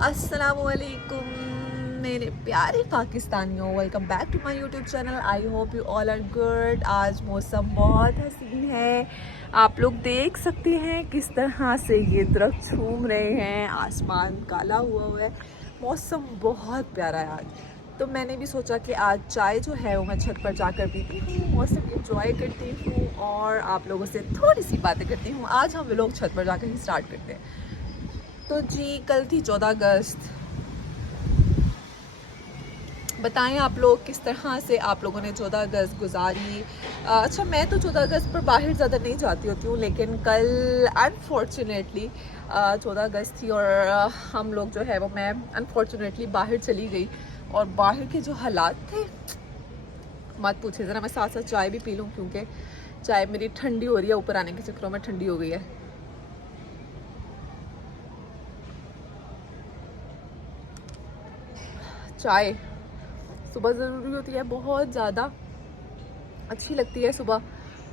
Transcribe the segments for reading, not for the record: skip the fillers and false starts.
अस्सलामुअलैकुम मेरे प्यारे पाकिस्तानियों, welcome back to my YouTube channel. I hope you all are good. आज मौसम बहुत हसीन है, आप लोग देख सकते हैं किस तरह से ये दरख्त झूम रहे हैं, आसमान काला हुआ है, मौसम बहुत प्यारा है आज। तो मैंने भी सोचा कि आज चाय जो है वो मैं छत पर जाकर पीती हूँ, मौसम इंजॉय करती हूँ और आप लोगों से थोड़ी सी बातें करती हूँ। आज हम लोग छत पर जाकर ही स्टार्ट करते हैं। तो जी कल थी 14 अगस्त। बताएं आप लोग किस तरह से आप लोगों ने 14 अगस्त गुजारी। अच्छा, मैं तो 14 अगस्त पर बाहर ज़्यादा नहीं जाती होती हूँ, लेकिन कल अनफॉर्चुनेटली 14 अगस्त थी और हम लोग जो है वो मैं अनफॉर्चुनेटली बाहर चली गई और बाहर के जो हालात थे मत पूछे ज़रा। मैं साथ साथ चाय भी पी लूँ क्योंकि चाय मेरी ठंडी हो रही है, ऊपर आने के चक्करों में ठंडी हो गई है। चाय सुबह ज़रूरी होती है, बहुत ज़्यादा अच्छी लगती है सुबह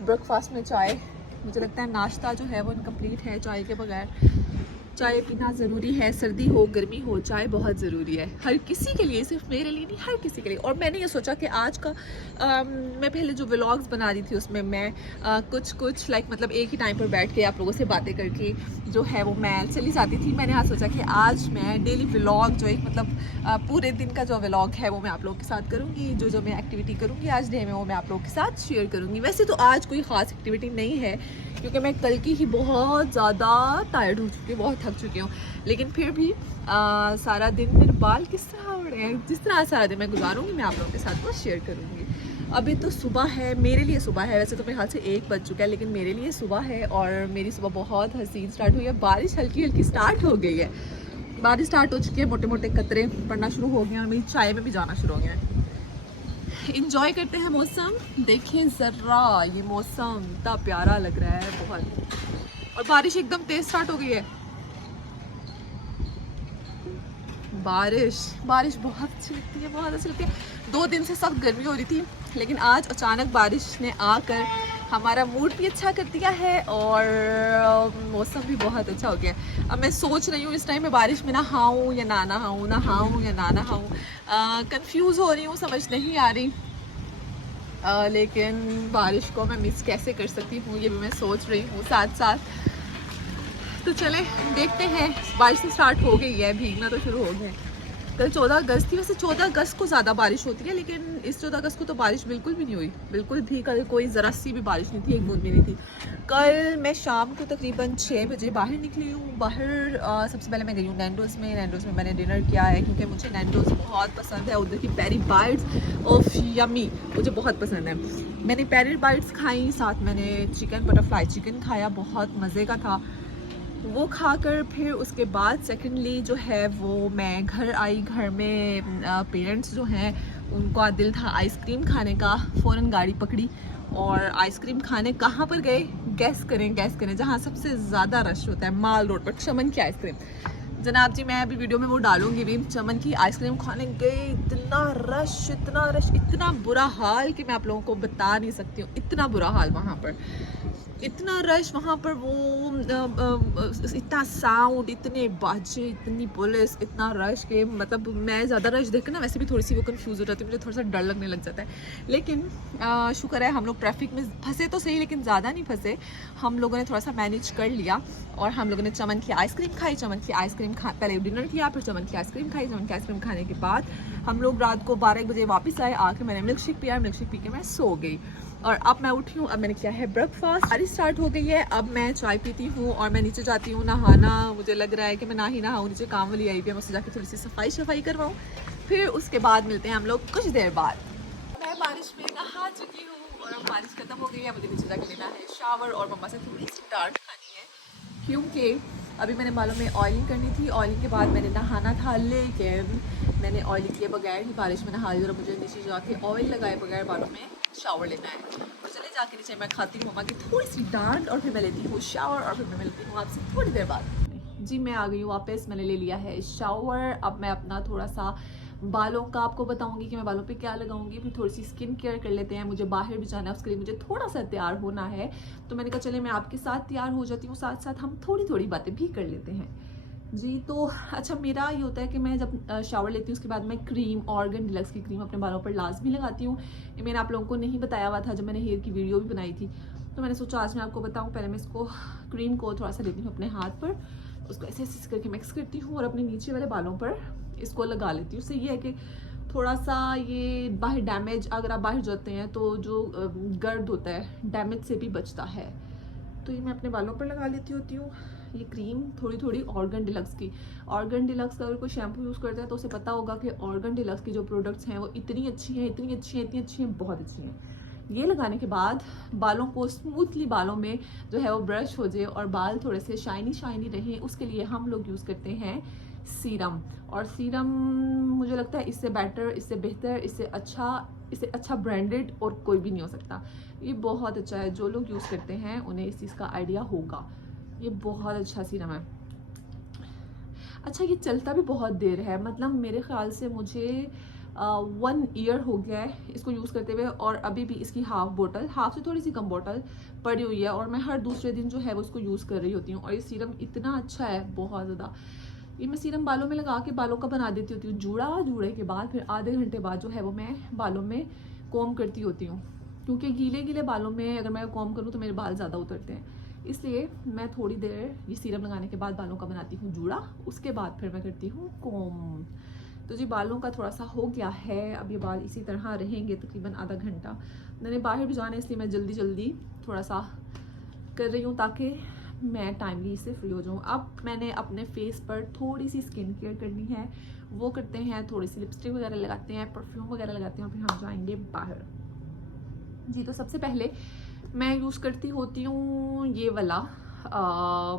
ब्रेकफास्ट में चाय। मुझे लगता है नाश्ता जो है वो इनकम्प्लीट है चाय के बगैर। चाय पीना ज़रूरी है, सर्दी हो गर्मी हो, चाय बहुत ज़रूरी है हर किसी के लिए, सिर्फ मेरे लिए नहीं, हर किसी के लिए। और मैंने ये सोचा कि आज का मैं पहले जो व्लॉग्स बना रही थी उसमें मैं कुछ लाइक मतलब एक ही टाइम पर बैठ के आप लोगों से बातें करके जो है वो मैं चली जाती थी। मैंने आज सोचा कि आज मैं डेली व्लॉग जो एक मतलब पूरे दिन का जो व्लॉग है वो मैं आप लोगों के साथ करूँगी। जो मैं एक्टिविटी करूँगी आज डे में वो मैं आप लोगों के साथ शेयर करूँगी। वैसे तो आज कोई ख़ास एक्टिविटी नहीं है क्योंकि मैं कल की ही बहुत ज़्यादा टायर्ड हो चुकी हूँ, बहुत थक चुकी हूँ। लेकिन फिर भी सारा दिन मेरे बाल किस तरह हो रहे हैं, जिस तरह सारा दिन मैं गुजारूंगी मैं आप लोगों के साथ वो शेयर करूँगी। अभी तो सुबह है, मेरे लिए सुबह है। वैसे तो मेरे हाथ से 1 बज चुका है लेकिन मेरे लिए सुबह है और मेरी सुबह बहुत हसीन स्टार्ट हुई है। बारिश हल्की हल्की स्टार्ट हो गई है, बारिश स्टार्ट हो चुकी है, मोटे मोटे कतरे पड़ना शुरू हो गए हैं और मेरी चाय में भी जाना शुरू हो गया है। इंजॉय करते हैं मौसम। देखिए ज़रा ये मौसम इतना प्यारा लग रहा है बहुत, और बारिश एकदम तेज स्टार्ट हो गई है। बारिश बहुत अच्छी लगती है, बहुत अच्छी लगती है। 2 दिन से सख्त गर्मी हो रही थी लेकिन आज अचानक बारिश ने आकर हमारा मूड भी अच्छा कर दिया है और मौसम भी बहुत अच्छा हो गया है। अब मैं सोच रही हूँ इस टाइम में बारिश में नहाऊँ या ना नहाऊँ, नहाऊँ या ना नहाऊँ, कंफ्यूज हो रही हूँ, समझ नहीं आ रही। लेकिन बारिश को मैं मिस कैसे कर सकती हूँ ये भी मैं सोच रही हूँ साथ साथ। तो चले देखते हैं, बारिश से स्टार्ट हो गई है, भीगना तो शुरू हो गया है। कल 14 अगस्त थी, वैसे 14 अगस्त को ज़्यादा बारिश होती है लेकिन इस 14 अगस्त को तो बारिश बिल्कुल भी नहीं हुई, बिल्कुल भी। कल कोई ज़रा सी भी बारिश नहीं थी, एक बूंद भी नहीं थी। कल मैं शाम को तकरीबन 6 बजे बाहर निकली हूँ। बाहर सबसे पहले मैं गई हूँ नैंडोज़ में। नैंडोज़ में मैंने डिनर किया है क्योंकि मुझे नैंडोज़ बहुत पसंद है। उधर की पेरी बाइट्स ऑफ यम्मी मुझे बहुत पसंद है। मैंने पेरी बाइट्स खाई, साथ मैंने चिकन बटरफ्लाई चिकन खाया, बहुत मज़े का था वो खाकर। फिर उसके बाद सेकेंडली जो है वो मैं घर आई। घर में पेरेंट्स जो हैं उनका दिल था आइसक्रीम खाने का, फ़ौरन गाड़ी पकड़ी और आइसक्रीम खाने कहाँ पर गए, गैस करें जहाँ सबसे ज़्यादा रश होता है, माल रोड पर, चमन की आइसक्रीम। जनाब जी मैं अभी वीडियो में वो डालूंगी भी। चमन की आइसक्रीम खाने गए, इतना रश इतना बुरा हाल कि मैं आप लोगों को बता नहीं सकती हूँ। इतना बुरा हाल वहाँ पर, इतना रश वहाँ पर, वो इतना साउंड, इतने बाजे, इतनी पुलिस, इतना रश के मतलब मैं ज़्यादा रश देख कर ना वैसे भी थोड़ी सी वो कंफ्यूज हो जाती है, मुझे थोड़ा सा डर लगने लग जाता है। लेकिन शुक्र है हम लोग ट्रैफिक में फंसे तो सही लेकिन ज़्यादा नहीं फंसे। हम लोगों ने थोड़ा सा मैनेज कर लिया और हम लोगों ने चमन की आइसक्रीम खाई। चमन की आइसक्रीम पहले डिनर किया, फिर चमन की आइसक्रीम खाई। चमन की आइसक्रीम खाने के बाद हम लोग रात को 12 बजे वापस आए। आके मैंने मिल्क शेक पिया, मिल्क शेक पी के मैं सो गई और अब मैं उठी हूँ। अब मैंने किया है ब्रेकफास्ट, बारिश स्टार्ट हो गई है। अब मैं चाय पीती हूँ और मैं नीचे जाती हूँ नहाना। मुझे लग रहा है कि मैं ना ही नहाऊँ, नीचे काम वाली आई भी है, मैं उससे जाके थोड़ी सी सफाई करवाऊँ। फिर उसके बाद मिलते हैं हम लोग कुछ देर बाद। मैं बारिश में नहा चुकी हूँ और अब बारिश खत्म हो गई है। मुझे नीचे जाके लेना है शावर और मम्मा से थोड़ी सी डांट खानी है क्योंकि अभी मैंने बालों में ऑयलिंग करनी थी। ऑयलिंग के बाद मैंने नहाना था लेकिन मैंने ऑयलिंग किए बगैर ही बारिश में नहा ली और मुझे नीचे जाके ऑयल लगाए बगैर बालों में शावर लेना है। तो चले जाके नीचे मैं खाती हूँ मम्मा की थोड़ी सी डांट और फिर मैं लेती हूँ शावर और फिर मैं मिलती हूँ आपसे थोड़ी देर बाद। जी मैं आ गई हूँ वापस, मैंने ले लिया है शावर। अब मैं अपना थोड़ा सा बालों का आपको बताऊंगी कि मैं बालों पे क्या लगाऊंगी। फिर थोड़ी सी स्किन केयर कर लेते हैं, मुझे बाहर भी जाना है, उसके लिए मुझे थोड़ा सा तैयार होना है। तो मैंने कहा चले मैं आपके साथ तैयार हो जाती हूँ, साथ साथ हम थोड़ी थोड़ी बातें भी कर लेते हैं। जी तो अच्छा, मेरा ये होता है कि मैं जब शावर लेती हूँ उसके बाद मैं क्रीम, ऑर्गन डिलक्स की क्रीम अपने बालों पर लाजमी लगाती हूँ। ये मैंने आप लोगों को नहीं बताया हुआ था जब मैंने हेयर की वीडियो भी बनाई थी, तो मैंने सोचा आज मैं आपको बताऊँ। पहले मैं इसको क्रीम को थोड़ा सा लेती हूँ अपने हाथ पर, उसको ऐसे ऐसे करके मिक्स करती हूँ और अपने नीचे वाले बालों पर इसको लगा लेती हूँ। उससे ये है कि थोड़ा सा ये बाहर डैमेज, अगर आप बाहर जाते हैं तो जो गर्द होता है डैमेज से भी बचता है। तो ये मैं अपने बालों पर लगा लेती होती हूँ ये क्रीम, थोड़ी थोड़ी ऑर्गन डिलक्स की। ऑर्गन डिलक्स का अगर कोई शैम्पू यूज़ करता है तो उसे पता होगा कि ऑर्गन डिलक्स की जो प्रोडक्ट्स हैं वो इतनी अच्छी हैं, इतनी अच्छी हैं, इतनी अच्छी हैं, बहुत अच्छी हैं। ये लगाने के बाद बालों को स्मूथली, बालों में जो है वो ब्रश हो जाए और बाल थोड़े से शाइनी शाइनी रहें, उसके लिए हम लोग यूज़ करते हैं सीरम। और सीरम मुझे लगता है इससे बेटर, इससे बेहतर, इससे अच्छा ब्रांडेड और कोई भी नहीं हो सकता। ये बहुत अच्छा है, जो लोग यूज़ करते हैं उन्हें इस चीज़ का आइडिया होगा। ये बहुत अच्छा सीरम है। अच्छा, ये चलता भी बहुत देर है, मतलब मेरे ख्याल से मुझे 1 ईयर हो गया है इसको यूज़ करते हुए, और अभी भी इसकी हाफ से थोड़ी सी कम बोतल पड़ी हुई है, और मैं हर दूसरे दिन जो है वो इसको यूज़ कर रही होती हूँ। और ये सीरम इतना अच्छा है, बहुत ज़्यादा। ये मैं सीरम बालों में लगा के बालों का बना देती होती हूँ जूड़ा। जूड़े के बाद फिर आधे घंटे बाद जो है वो मैं बालों में कॉम करती होती हूँ, क्योंकि गीले गीले बालों में अगर मैं कॉम करूँ तो मेरे बाल ज़्यादा उतरते हैं, इसलिए मैं थोड़ी देर ये सीरम लगाने के बाद बालों का बनाती हूँ जूड़ा, उसके बाद फिर मैं करती हूँ कॉम। तो जी बालों का थोड़ा सा हो गया है, अब ये बाल इसी तरह रहेंगे तकरीबन आधा घंटा। मैंने बाहर भी जाना है इसलिए मैं जल्दी जल्दी थोड़ा सा कर रही हूँ ताकि मैं टाइमली इससे फ्री हो जाऊँ। अब मैंने अपने फेस पर थोड़ी सी स्किन केयर करनी है, वो करते हैं, थोड़ी सी लिपस्टिक वगैरह लगाते हैं, परफ्यूम वगैरह लगाते हैं और फिर हम जाएंगे बाहर। जी तो सबसे पहले मैं यूज़ करती होती हूँ ये वाला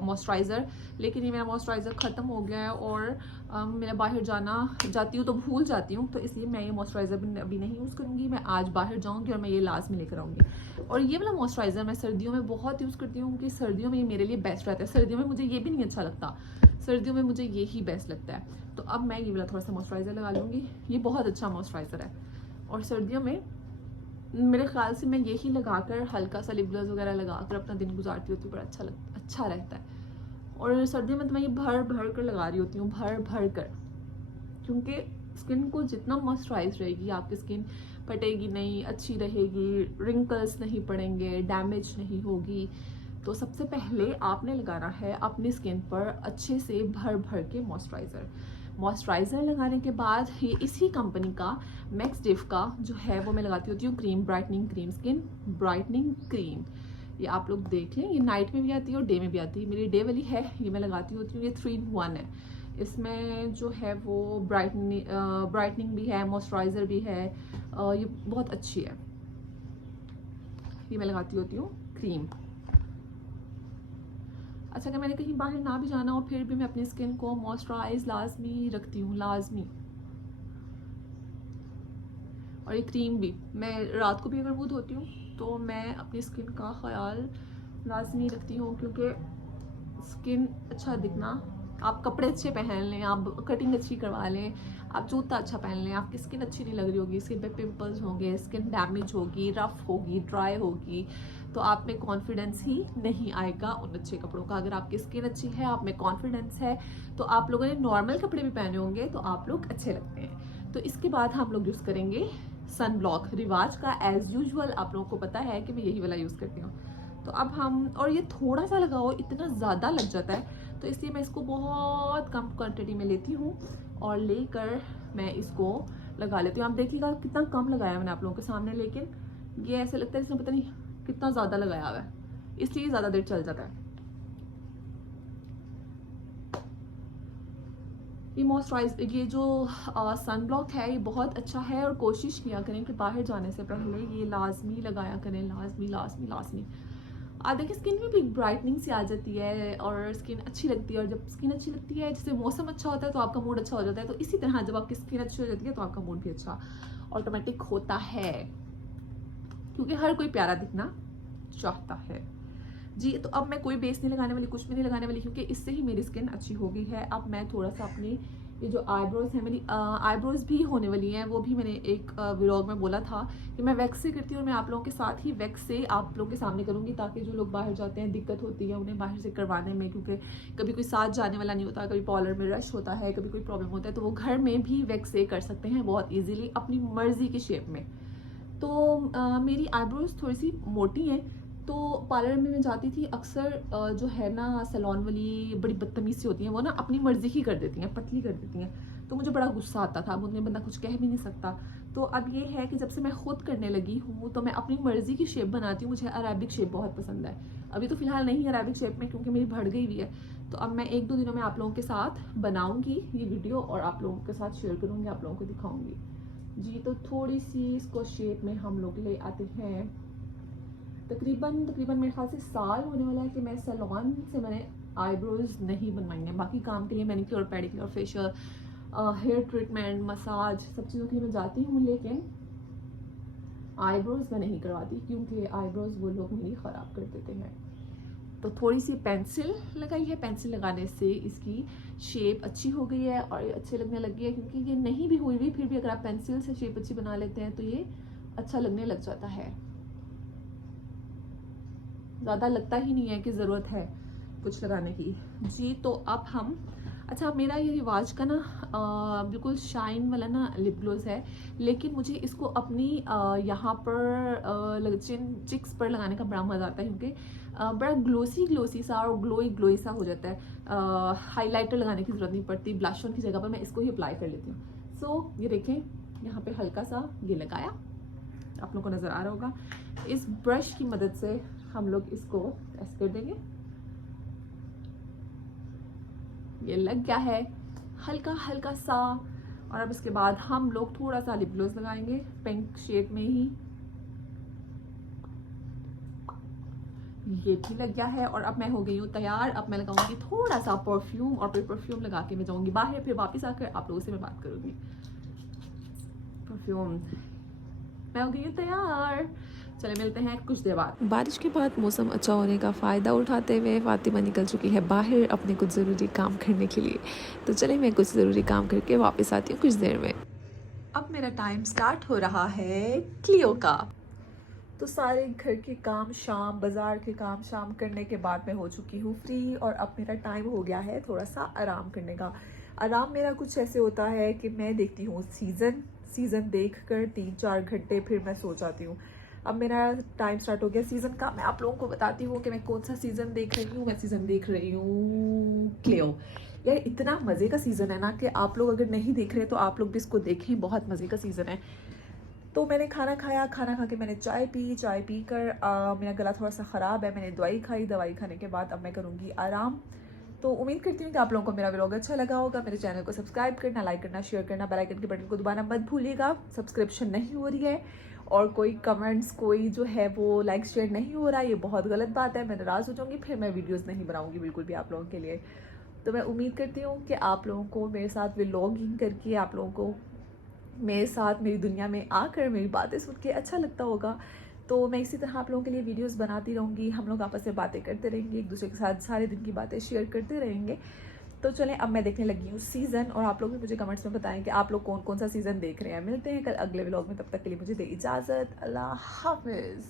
मॉइस्चराइज़र, लेकिन ये मेरा मॉइस्चराइज़र ख़त्म हो गया है और मेरा बाहर जाती हूँ तो भूल जाती हूँ, तो इसलिए मैं ये मॉइस्चराइज़र अभी नहीं यूज़ करूँगी। मैं आज बाहर जाऊँगी और मैं ये लास्ट में लेकर आऊँगी। और ये वाला मॉइस्चराइज़र मैं सर्दियों में बहुत यूज़ करती हूँ, क्योंकि सर्दियों में ये मेरे लिए बेस्ट रहता है। सर्दियों में मुझे ये भी नहीं अच्छा लगता, सर्दियों में मुझे ये ही बेस्ट लगता है। तो अब मैं ये वाला थोड़ा सा मॉइस्चराइज़र लगा लूँगी। ये बहुत अच्छा मॉइस्चराइज़र है, और सर्दियों में मेरे ख्याल से मैं यही लगाकर हल्का सा लिप ग्लॉस वगैरह लगाकर अपना दिन गुजारती होती हूँ, बड़ा अच्छा रहता है। और सर्दियों में तो मैं ये भर भर कर लगा रही होती हूँ, भर भर कर, क्योंकि स्किन को जितना मॉइस्चराइज रहेगी आपकी स्किन फटेगी नहीं, अच्छी रहेगी, रिंकल्स नहीं पड़ेंगे, डैमेज नहीं होगी। तो सबसे पहले आपने लगाना है अपनी स्किन पर अच्छे से भर भर के मॉइस्चराइज़र लगाने के बाद ये इसी कंपनी का मैक्सडिफ का जो है वो मैं लगाती होती हूँ cream, brightening cream, skin brightening cream. ये आप लोग देख लें, ये नाइट में भी आती है और डे में भी आती है। मेरी डे वाली है, ये मैं लगाती होती हूँ। ये 3 in 1 है, इसमें जो है वो ब्राइटनिंग भी है, मॉइस्चराइज़र भी है, ये बहुत अच्छी है। ये मैं लगाती होती हूँ क्रीम। अच्छा, अगर मैंने कहीं बाहर ना भी जाना हो फिर भी मैं अपनी स्किन को मॉइस्चराइज लाजमी रखती हूँ, लाजमी। और ये क्रीम भी मैं रात को भी अगर मुँह धोती हूँ तो मैं अपनी स्किन का ख्याल लाजमी रखती हूँ, क्योंकि स्किन अच्छा दिखना, आप कपड़े अच्छे पहन लें, आप कटिंग अच्छी करवा लें, आप जूता अच्छा पहन लें, आपकी स्किन अच्छी नहीं लग रही होगी, स्किन पे पिंपल्स होंगे, स्किन डैमेज होगी, रफ होगी, ड्राई होगी, तो आप में कॉन्फिडेंस ही नहीं आएगा उन अच्छे कपड़ों का। अगर आपकी स्किन अच्छी है, आप में कॉन्फिडेंस है, तो आप लोगों ने नॉर्मल कपड़े भी पहने होंगे तो आप लोग अच्छे लगते हैं। तो इसके बाद हम लोग यूज़ करेंगे सन ब्लॉक, रिवाज का। एज़ यूजुअल आप लोगों को पता है कि मैं यही वाला यूज़ करती हूँ। तो अब हम, और ये थोड़ा सा लगाओ, इतना ज़्यादा लग जाता है, तो इसलिए मैं इसको बहुत कम क्वांटिटी में लेती हूँ और लेकर मैं इसको लगा लेती हूँ। आप देखिएगा कितना कम लगाया मैंने आप लोगों के सामने, लेकिन ये ऐसे लगता है इसमें पता नहीं कितना ज़्यादा लगाया हुआ है, इसलिए ज़्यादा देर चल जाता है। ये मॉइस्चराइज, ये जो सन ब्लॉक है ये बहुत अच्छा है, और कोशिश किया करें कि बाहर जाने से पहले ये लाजमी लगाया करें, लाजमी लाजमी लाजमी। देखिए स्किन में भी ब्राइटनिंग सी आ जाती है और स्किन अच्छी लगती है, और जब स्किन अच्छी लगती है, जैसे मौसम अच्छा होता है तो आपका मूड अच्छा हो जाता है, तो इसी तरह जब आपकी स्किन अच्छी हो जाती है तो आपका मूड भी अच्छा ऑटोमेटिक होता है, क्योंकि हर कोई प्यारा दिखना चाहता है। जी तो अब मैं कोई बेस नहीं लगाने वाली, कुछ भी नहीं लगाने वाली, क्योंकि इससे ही मेरी स्किन अच्छी हो गई है। अब मैं थोड़ा सा अपनी ये जो आईब्रोज है मेरी आईब्रोज भी होने वाली हैं, वो भी मैंने एक व्लॉग में बोला था कि मैं वैक्स से करती हूँ और मैं आप लोगों के साथ ही वैक्स से आप लोगों के सामने करूँगी, ताकि जो लोग बाहर जाते हैं दिक्कत होती है उन्हें बाहर से करवाने में, क्योंकि कभी कोई साथ जाने वाला नहीं होता, कभी पार्लर में रश होता है, कभी कोई प्रॉब्लम होता है, तो वो घर में भी वैक्स से कर सकते हैं बहुत ईजिली अपनी मर्जी की शेप में। तो मेरी आईब्रोज थोड़ी सी मोटी हैं, तो पार्लर में मैं जाती थी अक्सर, जो है ना सैलून वाली बड़ी बदतमीज सी होती हैं, वो ना अपनी मर्जी ही कर देती हैं, पतली कर देती हैं, तो मुझे बड़ा गुस्सा आता था। अब उन्हें बंदा कुछ कह भी नहीं सकता। तो अब ये है कि जब से मैं खुद करने लगी हूँ तो मैं अपनी मर्जी की शेप बनाती हूँ। मुझे अरेबिक शेप बहुत पसंद है। अभी तो फिलहाल नहीं अरेबिक शेप में, क्योंकि मेरी बढ़ गई हुई है। तो अब मैं 1-2 दिनों में आप लोगों के साथ बनाऊंगी ये वीडियो और आप लोगों के साथ शेयर करूंगी, आप लोगों को दिखाऊंगी जी। तो थोड़ी सी इसको शेप में हम लोग ले आते हैं। तकरीबन मेरे ख्याल से साल होने वाला है कि मैं सैलून से मैंने आईब्रोज नहीं बनवाई हैं। बाकी काम के लिए manicure, pedicure, facial, hair treatment, massage, सब चीज़ों के लिए मैं जाती हूँ, लेकिन आईब्रोज मैं नहीं करवाती, क्योंकि आईब्रोज वो लोग मेरी ख़राब कर देते हैं। तो थोड़ी सी पेंसिल लगाई है, पेंसिल लगाने से इसकी शेप अच्छी हो गई है और ये अच्छे लगने लगी है, क्योंकि ये नहीं भी हुई फिर भी अगर आप पेंसिल से शेप अच्छी बना लेते हैं तो ये अच्छा लगने लग जाता है। ज़्यादा लगता ही नहीं है कि ज़रूरत है कुछ लगाने की जी। तो अब हम, अच्छा मेरा ये रिवाज का ना बिल्कुल शाइन वाला ना लिप ग्लोस है, लेकिन मुझे इसको अपनी यहाँ पर चिक्स पर लगाने का बड़ा मज़ा आता है, क्योंकि बड़ा ग्लोसी सा और ग्लोई सा हो जाता है। हाइलाइटर लगाने की ज़रूरत नहीं पड़ती, ब्लश ऑन की जगह पर मैं इसको ही अप्लाई कर लेती हूँ। सो ये देखें, यहाँ पे हल्का सा ये लगाया, आप लोगों को नज़र आ रहा होगा। इस ब्रश की मदद से हम लोग इसको ऐसे कर देंगे, ये लग गया है हल्का सा। और अब इसके बाद हम लोग थोड़ा सा लिप ग्लोस लगाएंगे पिंक शेड में ही, ये भी लग गया है। और अब मैं हो गई हूँ तैयार। अब मैं लगाऊंगी थोड़ा सा परफ्यूम और फिर परफ्यूम लगा के मैं जाऊंगी बाहर, फिर वापस आकर आप लोगों से मैं बात करूंगी। परफ्यूम, मैं हो गई हूँ तैयार। चले मिलते हैं कुछ देर बाद। बारिश के बाद मौसम अच्छा होने का फ़ायदा उठाते हुए फातिमा निकल चुकी है बाहर अपने कुछ ज़रूरी काम करने के लिए। तो चले मैं कुछ ज़रूरी काम करके वापस आती हूँ कुछ देर में। अब मेरा टाइम स्टार्ट हो रहा है क्लियो का। तो सारे घर के काम शाम, बाज़ार के काम शाम करने के बाद मैं हो चुकी हूँ फ्री, और अब मेरा टाइम हो गया है थोड़ा सा आराम करने का। आराम मेरा कुछ ऐसे होता है कि मैं देखती हूँ सीज़न देख कर 3-4 घंटे, फिर मैं सो जाती हूँ। अब मेरा टाइम स्टार्ट हो गया सीज़न का। मैं आप लोगों को बताती हूँ कि मैं कौन सा सीज़न देख रही हूँ। मैं सीज़न देख रही हूँ क्लियो। यार इतना मज़े का सीज़न है ना कि आप लोग अगर नहीं देख रहे तो आप लोग भी इसको देखें, बहुत मज़े का सीज़न है। तो मैंने खाना खाया, खाना खा के मैंने चाय पी कर मेरा गला थोड़ा सा ख़राब है, मैंने दवाई खाई। दवाई खाने के बाद अब मैं करूँगी आराम। तो उम्मीद करती हूँ कि आप लोगों को मेरा व्लॉग अच्छा लगा होगा। मेरे चैनल को सब्सक्राइब करना, लाइक करना, शेयर करना, बेल आइकन के बटन को दबाना मत भूलिएगा। सब्सक्रिप्शन नहीं हो रही है और कोई कमेंट्स कोई जो है वो लाइक शेयर नहीं हो रहा है, ये बहुत गलत बात है। मैं नाराज़ हो जाऊँगी, फिर मैं वीडियोज़ नहीं बनाऊँगी बिल्कुल भी आप लोगों के लिए। तो मैं उम्मीद करती हूँ कि आप लोगों को मेरे साथ व्लॉगिंग करके, आप लोगों को मेरे साथ मेरी दुनिया में आकर मेरी बातें सुन के अच्छा लगता होगा। तो मैं इसी तरह आप लोगों के लिए वीडियोस बनाती रहूँगी। हम लोग आपस में बातें करते रहेंगे, एक दूसरे के साथ सारे दिन की बातें शेयर करते रहेंगे। तो चलें, अब मैं देखने लगी हूँ सीज़न, और आप लोग भी मुझे कमेंट्स में बताएं कि आप लोग कौन कौन सा सीज़न देख रहे हैं। मिलते हैं कल अगले व्लॉग में, तब तक के लिए मुझे दे इजाज़त। अल्लाह हाफिज़।